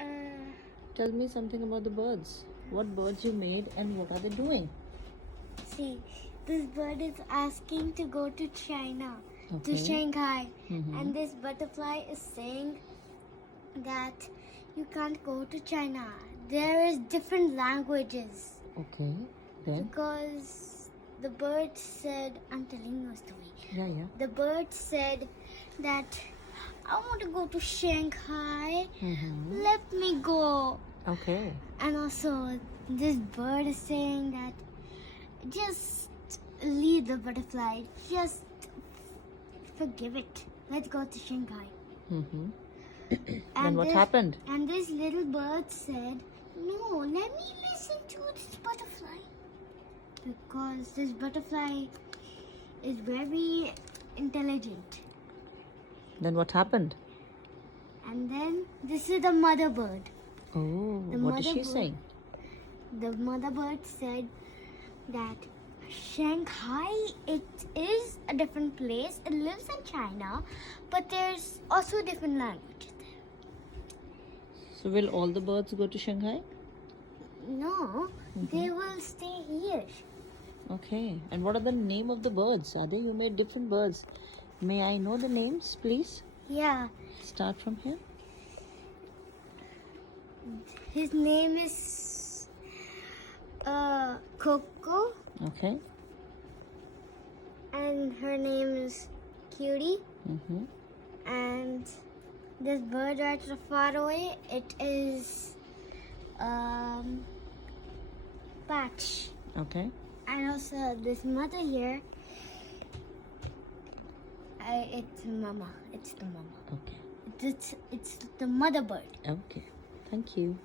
uh, Tell me something about the birds. What birds you made and what are they doing? see, this bird is asking to go to China, to Okay. Shanghai, Mhm. and this butterfly is saying that you can't go to China. There is different languages. Okay. Then? Because the bird said, I'm telling you a story. Yeah. The bird said that I want to go to Shanghai. Mm-hmm. Let me go. Okay. And also, this bird is saying that just leave the butterfly. Just forgive it. Let's go to Shanghai. Mm-hmm. Then And what happened? And this little bird said, no, let me listen to this butterfly. Because this butterfly is very intelligent. Then what happened? And then this is the mother bird. Oh, The what is mother she bird- saying? The mother bird said that Shanghai, it is a different place. It lives in China, but there's also different languages there. So will all the birds go to Shanghai? No, they will stay here. Okay. And what are the name of the birds? Aadya, you made different birds. May I know the names, please? Yeah, Start from here. his name is Coco, Okay. and her name is Cutie. Mm-hmm. And this bird right far away, it is Patch. Okay. And also this mother here, it's Mama. It's the mama. Okay. It's the mother bird. Okay. Thank you.